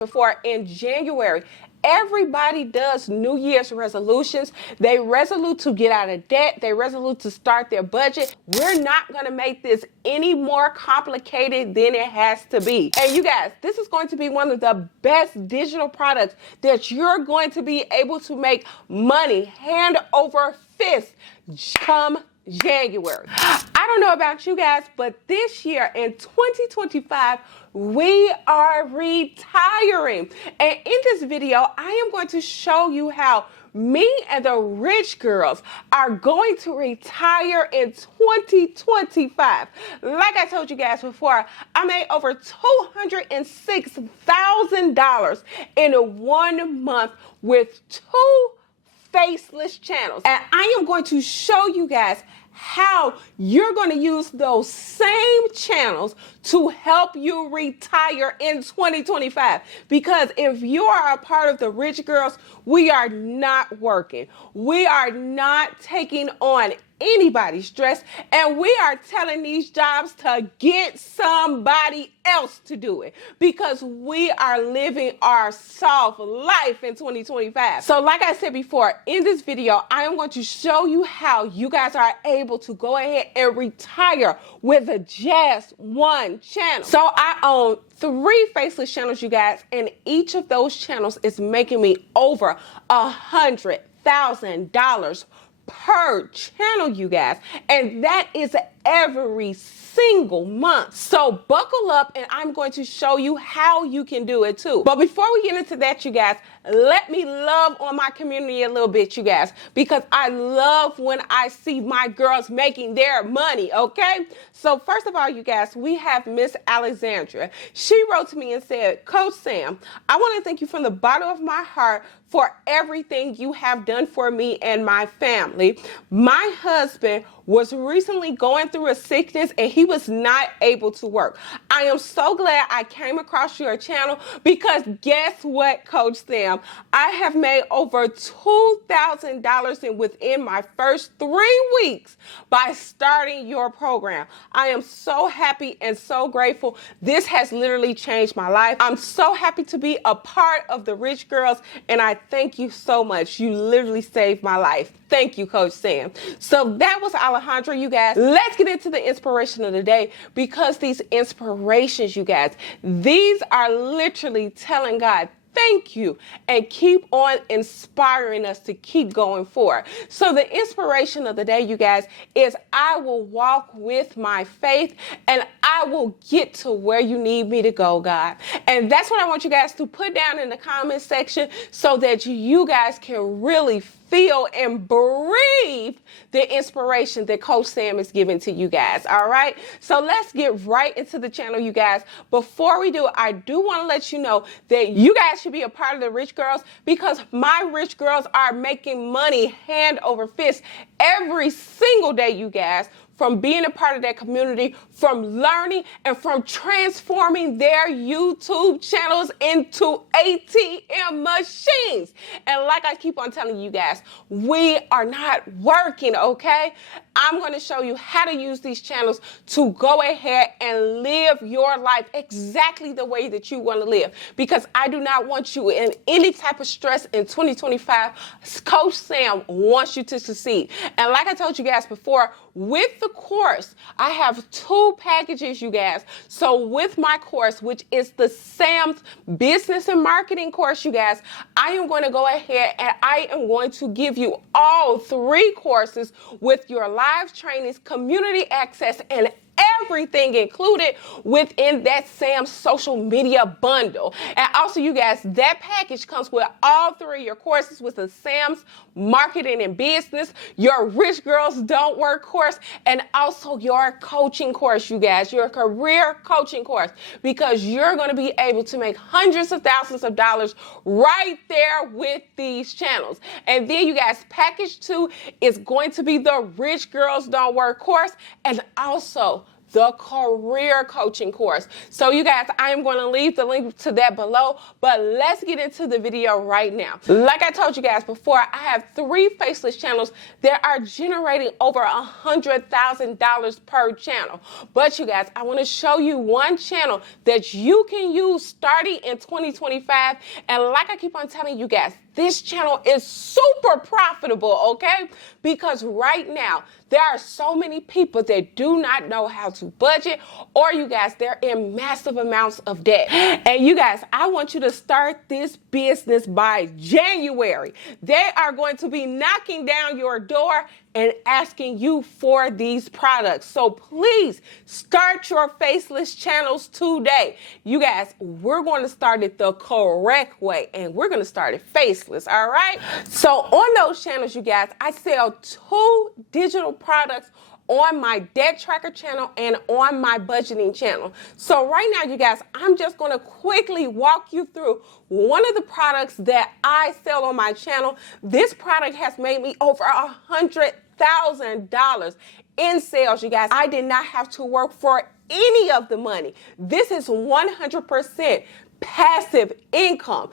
before in January. Everybody does New Year's resolutions. They resolute to get out of debt. They resolute to start their budget. We're not going to make this any more complicated than it has to be. And you guys, this is going to be one of the best digital products that you're going to be able to make money hand over fist come January. I don't know about you guys, but this year in 2025, we are retiring. And in this video, I am going to show you how me and the rich girls are going to retire in 2025. Like I told you guys before, I made over $206,000 in 1 month with 2 faceless channels. And I am going to show you guys how you're going to use those same channels to help you retire in 2025. Because if you are a part of the rich girls, we are not working. We are not taking on anybody's stress, and we are telling these jobs to get somebody else to do it because we are living our soft life in 2025. So like I said before, in this video, I am going to show you how you guys are able to go ahead and retire with just 1 channel. So I own 3 faceless channels, you guys, and each of those channels is making me over $100,000 per channel, you guys, and that is every single month. So buckle up and I'm going to show you how you can do it too. But before we get into that, you guys, let me love on my community a little bit, you guys, because I love when I see my girls making their money, okay? So first of all, you guys, we have Miss Alexandra. She wrote to me and said, Coach Sam, I want to thank you from the bottom of my heart for everything you have done for me and my family. My husband was recently going through a sickness and he was not able to work. I am so glad I came across your channel because guess what, Coach Sam? I have made over $2,000 within my first 3 weeks by starting your program. I am so happy and so grateful. This has literally changed my life. I'm so happy to be a part of the Rich Girls, and I thank you so much. You literally saved my life. Thank you, Coach Sam. So that was Alejandra, you guys. Let's get into the inspiration of the day, because these inspirations, you guys, these are literally telling God, thank you, and keep on inspiring us to keep going forward. So the inspiration of the day, you guys, is I will walk with my faith and I will get to where you need me to go, God. And that's what I want you guys to put down in the comment section so that you guys can really feel and breathe the inspiration that Coach Sam is giving to you guys. All right. So let's get right into the channel, you guys. Before we do, I do want to let you know that you guys should be a part of the Rich Girls, because my Rich Girls are making money hand over fist every single day, you guys, from being a part of that community, from learning, and from transforming their YouTube channels into ATM machines. And like I keep on telling you guys, we are not working, okay? I'm going to show you how to use these channels to go ahead and live your life exactly the way that you want to live, because I do not want you in any type of stress in 2025. Coach Sam wants you to succeed. And like I told you guys before, with the course, I have 2 packages, you guys. So with my course, which is the Sam's Business and Marketing course, you guys, I am going to go ahead and I am going to give you all 3 courses with your live trainings, community access, and everything included within that Sam's social media bundle. And also, you guys, that package comes with all 3 of your courses, with the Sam's Marketing and Business, your Rich Girls Don't Work course, and also your coaching course, you guys, your career coaching course, because you're going to be able to make hundreds of thousands of dollars right there with these channels. And then, you guys, package 2 is going to be the Rich Girls Don't Work course, and also the career coaching course. So you guys, I am going to leave the link to that below, but let's get into the video right now. Like I told you guys before, I have 3 Faceless channels that are generating over $100,000 per channel. But you guys, I want to show you one channel that you can use starting in 2025. And like I keep on telling you guys, this channel is super profitable, okay? Because right now, there are so many people that do not know how to budget, or you guys, they're in massive amounts of debt. And you guys, I want you to start this business by January. They are going to be knocking down your door and asking you for these products. So please start your Faceless channels today. You guys, we're going to start it the correct way, and we're going to start it faceless, all right? So on those channels, you guys, I sell 2 digital products on my debt tracker channel and on my budgeting channel. So right now, you guys, I'm just going to quickly walk you through one of the products that I sell on my channel. This product has made me over $100,000 in sales, you guys. I did not have to work for any of the money. This is 100% passive income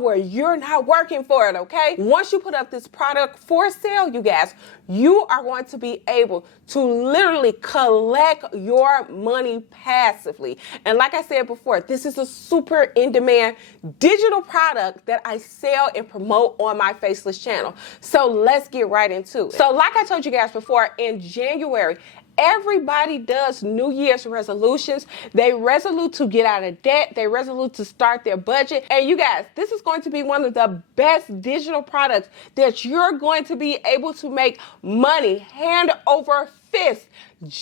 where you're not working for it, okay? Once you put up this product for sale, you guys, you are going to be able to literally collect your money passively. And like I said before, this is a super in-demand digital product that I sell and promote on my Faceless channel. So let's get right into it. So like I told you guys before, in January, everybody does New Year's resolutions. They resolute to get out of debt. They resolute to start their budget. And you guys, this is going to be one of the best digital products that you're going to be able to make money hand over fist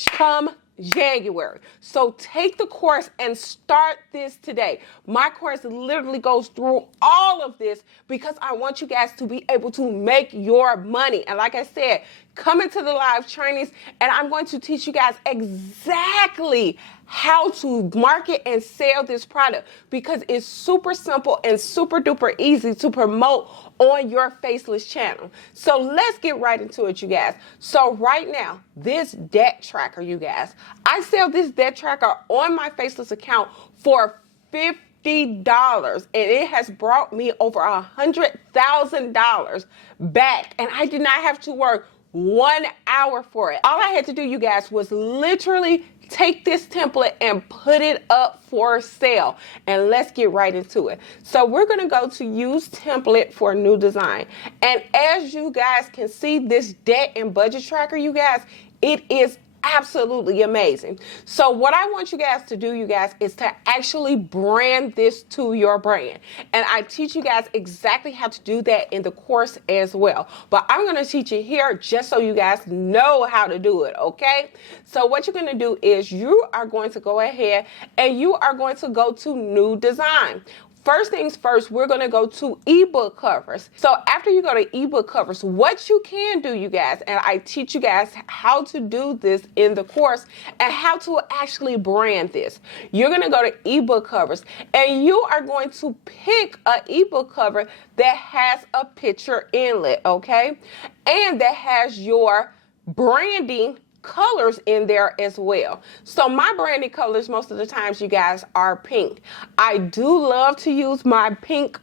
come January. So take the course and start this today. My course literally goes through all of this because I want you guys to be able to make your money. And like I said, come into the live trainings and I'm going to teach you guys exactly how to market and sell this product because it's super simple and super duper easy to promote on your Faceless channel. So let's get right into it, you guys. So right now, this debt tracker, you guys, I sell this debt tracker on my Faceless account for $50, and it has brought me over $100,000 back, and I did not have to work 1 hour for it. All I had to do, you guys, was literally take this template and put it up for sale. And let's get right into it. So we're going to go to use template for new design. And as you guys can see, this debt and budget tracker, you guys, it is absolutely amazing. So what I want you guys to do, you guys, is to actually brand this to your brand. And I teach you guys exactly how to do that in the course as well. But I'm going to teach you here just so you guys know how to do it, okay? So what you're going to do is you are going to go ahead and you are going to go to new design. First things first, we're going to go to ebook covers. So after you go to ebook covers, what you can do, you guys, and I teach you guys how to do this in the course and how to actually brand this. You're going to go to ebook covers and you are going to pick an ebook cover that has a picture inlet, okay? And that has your branding colors in there as well. So my branding colors most of the times, you guys, are pink. I do love to use my pink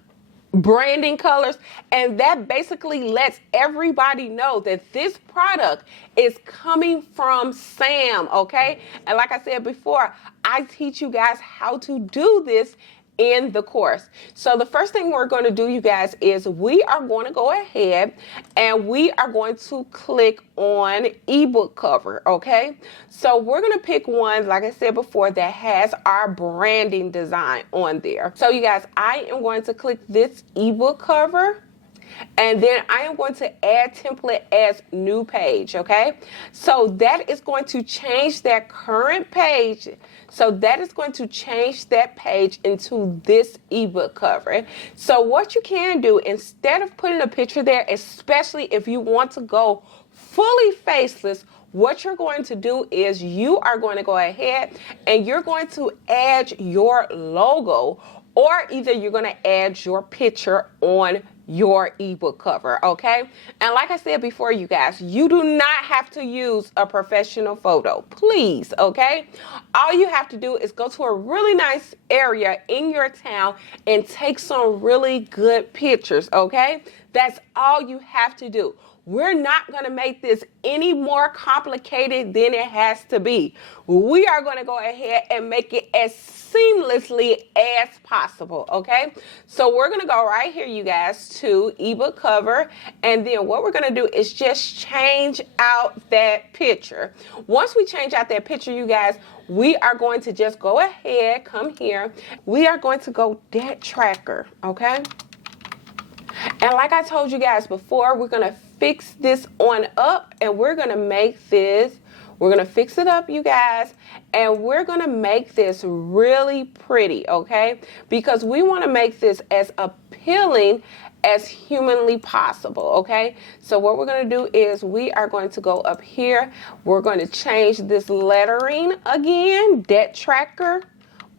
branding colors, and that basically lets everybody know that this product is coming from Sam, okay? And like I said before, I teach you guys how to do this in the course. So the first thing we're going to do, you guys, is we are going to go ahead and we are going to click on ebook cover, okay? So we're going to pick one, like I said before, that has our branding design on there. So you guys, I am going to click this ebook cover. And then I am going to add template as new page, okay? So that is going to change that current page. So that is going to change that page into this ebook cover. So what you can do, instead of putting a picture there, especially if you want to go fully faceless, what you're going to do is you are going to go ahead and you're going to add your logo, or either you're going to add your picture on your ebook cover, okay? And like I said before, you guys, you do not have to use a professional photo, please, okay? All you have to do is go to a really nice area in your town and take some really good pictures, okay? That's all you have to do. We're not going to make this any more complicated than it has to be. We are going to go ahead and make it as seamlessly as possible, okay? So we're going to go right here, you guys, to ebook cover, and then what we're going to do is just change out that picture. Once we change out that picture, you guys, we are going to just go ahead, come here. We are going to go debt tracker, okay? And like I told you guys before, we're going to fix this on up, and we're going to make this, we're going to fix it up, you guys, and we're going to make this really pretty, okay? Because we want to make this as appealing as humanly possible, okay? So what we're going to do is we are going to go up here. We're going to change this lettering again, debt tracker.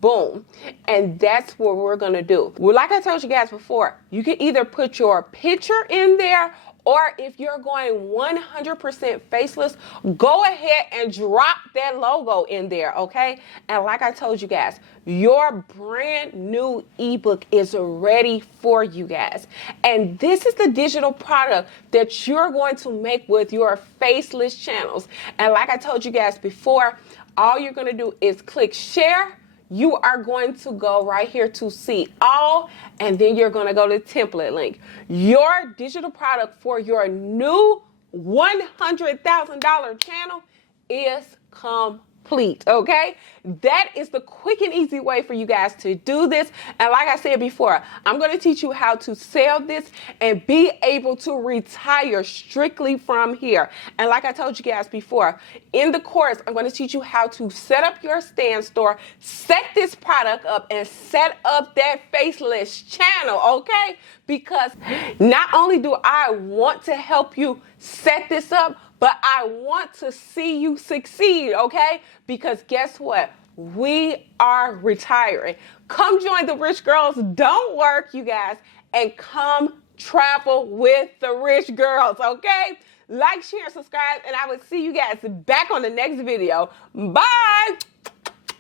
Boom. And that's what we're going to do. Well, like I told you guys before, you can either put your picture in there, or if you're going 100% faceless, go ahead and drop that logo in there, okay? And like I told you guys, your brand new ebook is ready for you guys. And this is the digital product that you're going to make with your faceless channels. And like I told you guys before, all you're going to do is click share. You are going to go right here to see all, and then you're going to go to template link. Your digital product for your new $100,000 channel is complete, okay? That is the quick and easy way for you guys to do this. And like I said before, I'm going to teach you how to sell this and be able to retire strictly from here. And like I told you guys before, in the course, I'm going to teach you how to set up your stand store, set this product up, and set up that faceless channel, okay? Because not only do I want to help you set this up, but I want to see you succeed, okay? Because guess what? We are retiring. Come join the Rich Girls Don't Work, you guys, and come travel with the Rich Girls, okay? Like, share, subscribe, and I will see you guys back on the next video. Bye!